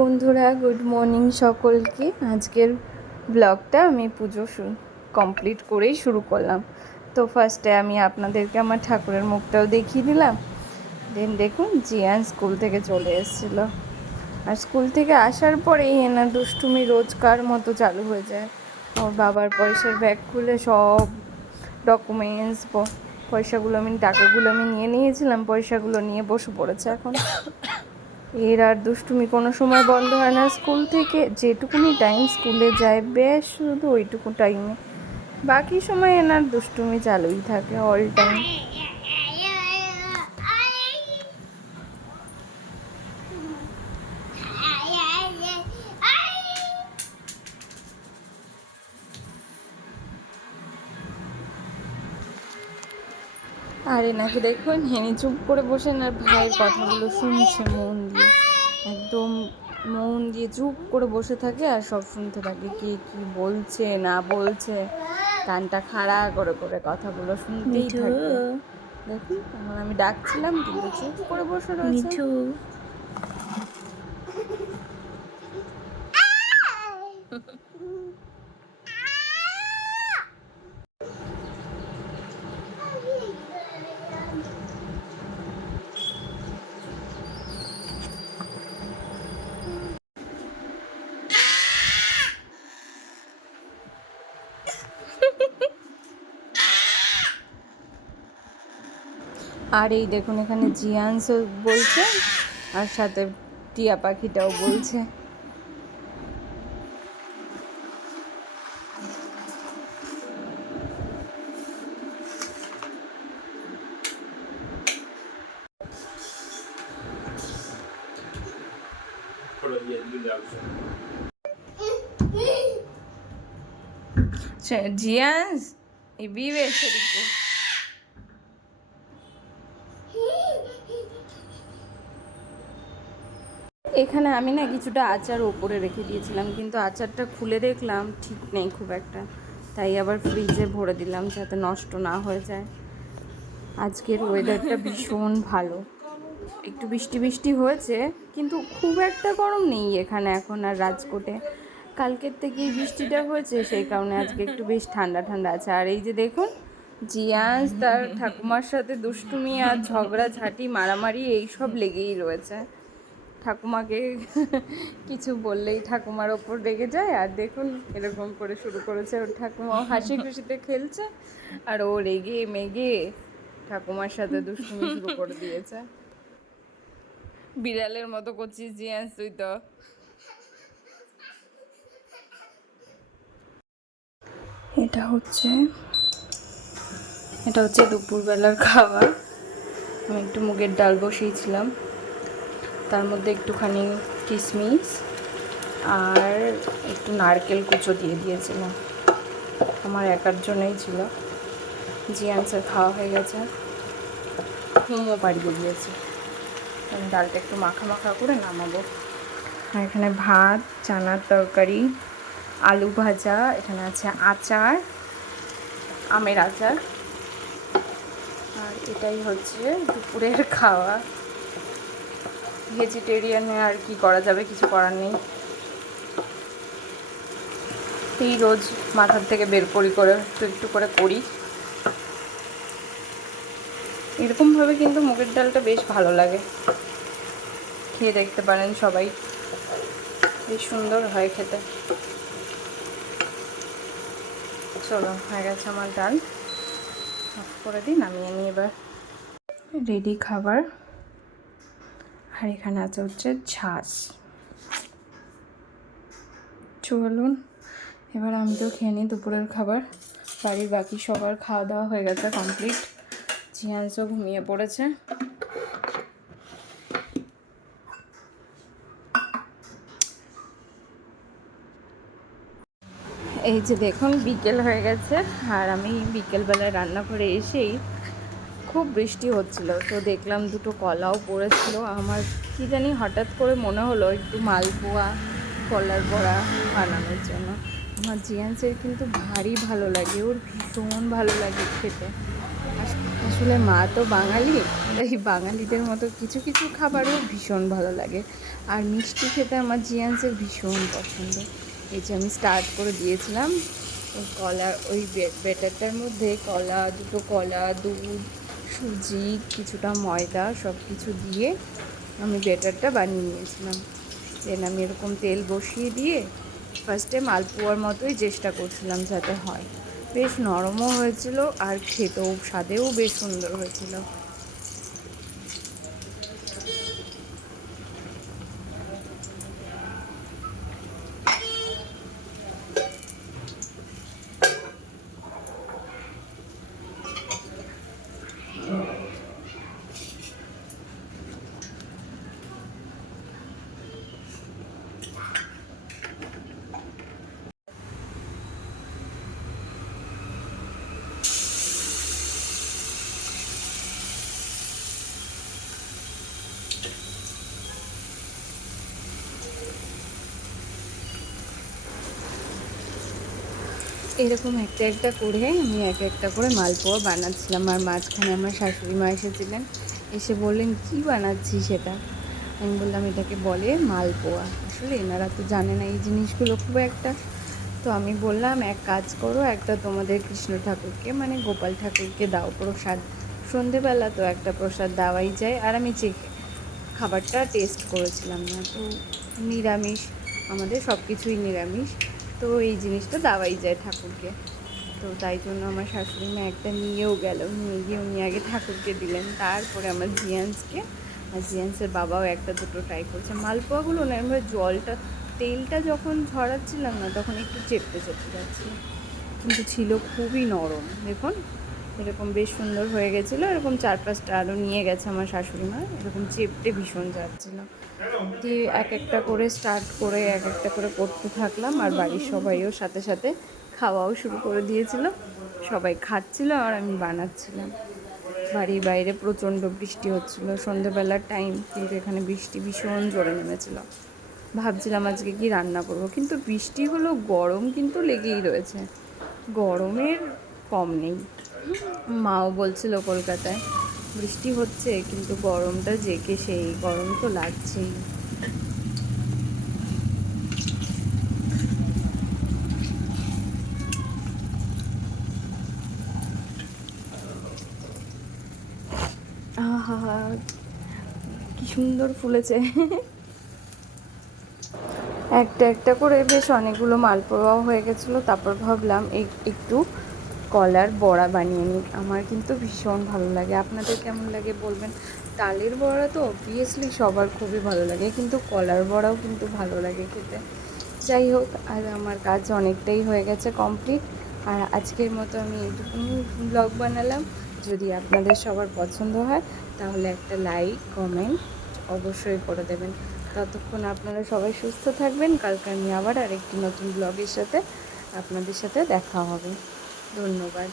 বন্ধুরা, good morning সকলকে। আজকের ব্লগটা আমি পুজো কমপ্লিট করেই শুরু করলাম। তো ফার্স্টে আমি আপনাদেরকে আমার ঠাকুরের মুখটাও দেখিয়ে দিলাম। দেন দেখুন, জিয়ান স্কুল থেকে চলে এসেছিলো। আর স্কুল থেকে আসার পরেই এনা দুষ্টুমি রোজকার মতো চালু হয়ে যায়। ওর বাবার পয়সার ব্যাগ খুলে সব ডকুমেন্টস, টাকাগুলো আমি নিয়ে নিয়েছিলাম, পয়সাগুলো নিয়ে বসে পড়েছে এখন। এর আর দুষ্টুমি কোনো সময় বন্ধ হয় না। স্কুল থেকে যেটুকুনি টাইম স্কুলে যায় বেশ শুধু ওইটুকু টাইমে, বাকি সময় এনার দুষ্টুমি চালুই থাকে অল টাইম। আর এনাকে দেখুন, হেনি চুপ করে বসে না ভাইয়ের কথাগুলো শুনছে মন দিয়ে, একদম মন দিয়ে চুপ করে বসে থাকে আর সব শুনতে থাকে, কে কি বলছে না বলছে, কানটা খাড়া করে করে কথাগুলো শুনতেই থাকে। দেখুন, তখন আমি ডাকছিলাম কিন্তু চুপ করে বসে রয়েছে। আর এই দেখুন, এখানে জিয়ান্সও বলছে আর সাথে টিয়া পাখিটাও বলছে। জিয়ান্স এই বিবে সেদিকে এখানে আমি না কিছুটা আচার ওপরে রেখে দিয়েছিলাম, কিন্তু আচারটা খুলে দেখলাম ঠিক নেই খুব একটা, তাই আবার ফ্রিজে ভরে দিলাম যাতে নষ্ট না হয়ে যায়। আজকের ওয়েদারটা ভীষণ ভালো, একটু বৃষ্টি বৃষ্টি হয়েছে কিন্তু খুব একটা গরম নেই এখানে এখন আর রাজকোটে। কালকের থেকেই বৃষ্টিটা হয়েছে, সেই কারণে আজকে একটু বেশ ঠান্ডা ঠান্ডা আছে। আর এই যে দেখুন, জিয়ান্স তার ঠাকুমার সাথে দুষ্টুমি আর ঝগড়া ঝাঁটি মারামারি এইসব লেগেই রয়েছে। ঠাকুমাকে কিছু বললেই ঠাকুমার ওপর রেগে যায়। আর দেখুন, এরকম করে শুরু করেছে, ওর ঠাকুমাও হাসি খুশিতে খেলছে আর ও রেগে মেগে ঠাকুমার সাথে দুষ্টুমি শুরু করে দিয়েছে। বিড়ালের মতো করছিস জিয়ান্স তুই তো। এটা হচ্ছে দুপুরবেলার খাবার। আমি একটু মুগের ডাল বসিয়েছিলাম, তার মধ্যে একটুখানি কিশমিশ আর একটু নারকেল কুচো দিয়ে দিয়েছিলাম। আমার একার জন্যই ছিল, জিয়ান্সের খাওয়া হয়ে গেছে, ঘুমও পাড়িয়ে দিয়েছে। আমি ডালটা একটু মাখা মাখা করে নামাবো। আর এখানে ভাত, চানার তরকারি, আলু ভাজা, এখানে আছে আচার, আমের আচার। আর এটাই হচ্ছে দুপুরের খাওয়া। ভেজিটেরিয়ানে আর কি করা যাবে, কিছু করার নেই। এই রোজ মাথার থেকে বের করে একটু একটু করে করি। এরকমভাবে কিন্তু মুগের ডালটা বেশ ভালো লাগে, খেয়ে দেখতে পারেন সবাই, বেশ সুন্দর হয় খেতে। চলো, হয়ে গেছে আমার ডাল, অফ করে দিই, নামিয়ে নিই এবার। রেডি খাবার। আর এখানে আছে হচ্ছে ছাঁচ। চলুন এবার আমি তো খেয়ে নিই দুপুরের খাবার। বাড়ির বাকি সবার খাওয়া দাওয়া হয়ে গেছে কমপ্লিট। জিয়ান্সও ঘুমিয়ে পড়েছে। এই যে দেখুন, বিকেল হয়ে গেছে আর আমি বিকেলবেলায় রান্না করে এসেই খুব বৃষ্টি হচ্ছিল, তো দেখলাম দুটো কলাও পড়েছিল। আমার কি জানি হঠাৎ করে মনে হলো একটু মালপোয়া, কলার বড়া বানানোর জন্য। আমার জিয়ান্সের কিন্তু ভারী ভালো লাগে, ওর ভীষণ ভালো লাগে খেতে। আর আসলে মা তো বাঙালি, তাই বাঙালিদের মতো কিছু কিছু খাবারও ভীষণ ভালো লাগে। আর মিষ্টি খেতে আমার জিয়ান্সের ভীষণ পছন্দ। এই যে আমি স্টার্ট করে দিয়েছিলাম ওই কলা, ওই ব্যাটারটার মধ্যে কলা, দুটো কলা, দুধ, সুজি, কিছুটা ময়দা সব কিছু দিয়ে আমি ব্যাটারটা বানিয়ে নিয়েছিলাম। দেন আমি এরকম তেল বসিয়ে দিয়ে ফার্স্টে মালপোয়ার মতোই চেষ্টা করছিলাম যাতে হয়। বেশ নরমও হয়েছিল আর খেতেও স্বাদেও বেশ সুন্দর হয়েছিল। এরকম একটা একটা করে আমি এক একটা করে মালপোয়া বানাচ্ছিলাম। আর মাঝখানে আমার শাশুড়ি মা এসেছিলেন, এসে বললেন কী বানাচ্ছি সেটা। আমি বললাম এটাকে বলে মালপোয়া। আসলে এনারা তো জানে না এই জিনিসগুলো খুব একটা। তো আমি বললাম এক কাজ করো, একটা তোমাদের কৃষ্ণ ঠাকুরকে মানে গোপাল ঠাকুরকে দাও প্রসাদ। সন্ধেবেলা তো একটা প্রসাদ দেওয়াই যায়। আর আমি খাবারটা টেস্ট করেছিলাম না, তো নিরামিষ, আমাদের সব কিছুই নিরামিষ, তো এই জিনিসটা দেওয়াই যায় ঠাকুরকে। তো তাই জন্য আমার শাশুড়ি মা একটা নিয়েও গেল, নিয়ে গিয়ে উনি আগে ঠাকুরকে দিলেন, তারপরে আমার জিয়ান্সকে। আর জিয়ান্সের বাবাও একটা দুটো ট্রাই করছে। মালপোয়াগুলো না আমরা জলটা, তেলটা যখন ঝরাচ্ছিলাম না তখন একটু চেপতে চেপতে যাচ্ছিল, কিন্তু ছিল খুবই নরম। দেখুন এরকম বেশ সুন্দর হয়ে গেছিলো। এরকম 4-5টা আরও নিয়ে গেছে আমার শাশুড়ি মা, এরকম চেপটে ভীষণ যাচ্ছিলো। দিয়ে এক একটা করে স্টার্ট করে এক একটা করে করতে থাকলাম। আর বাড়ির সবাইও সাথে সাথে খাওয়াও শুরু করে দিয়েছিল। সবাই খাচ্ছিল আর আমি বানাচ্ছিলাম। বাড়ির বাইরে প্রচণ্ড বৃষ্টি হচ্ছিলো সন্ধেবেলার টাইম, কিন্তু এখানে বৃষ্টি ভীষণ জোরে নেমেছিল। ভাবছিলাম আজকে কি রান্না করব, কিন্তু বৃষ্টি হলো, গরম কিন্তু লেগেই রয়েছে, গরমের কম নেই। মাও বলছিল কলকাতায় বৃষ্টি হচ্ছে কিন্তু গরমটা জেকে, সেই গরম তো লাগছেই। আহা, কি সুন্দর ফুলেছে। একটা একটা করে বেশ অনেকগুলো মালপোয়াও হয়ে গেছিলো। তারপর ভাবলাম একটু কলার বড়া বানিয়ে নিই। আমার কিন্তু ভীষণ ভালো লাগে, আপনাদের কেমন লাগে বলবেন। তালের বড়া তো অবভিয়াসলি সবার খুবই ভালো লাগে, কিন্তু কলার বড়াও কিন্তু ভালো লাগে খেতে। যাই হোক, আর আমার কাজ অনেকটাই হয়ে গেছে কমপ্লিট। আর আজকের মতো আমি এইটুকুনি ব্লগ বানালাম। যদি আপনাদের সবার পছন্দ হয় তাহলে একটা লাইক কমেন্ট অবশ্যই করে দেবেন। ততক্ষণ আপনারা সবাই সুস্থ থাকবেন। কালকে আমি আবার আরেকটি নতুন ব্লগের সাথে আপনাদের সাথে দেখা হবে। ধন্যবাদ।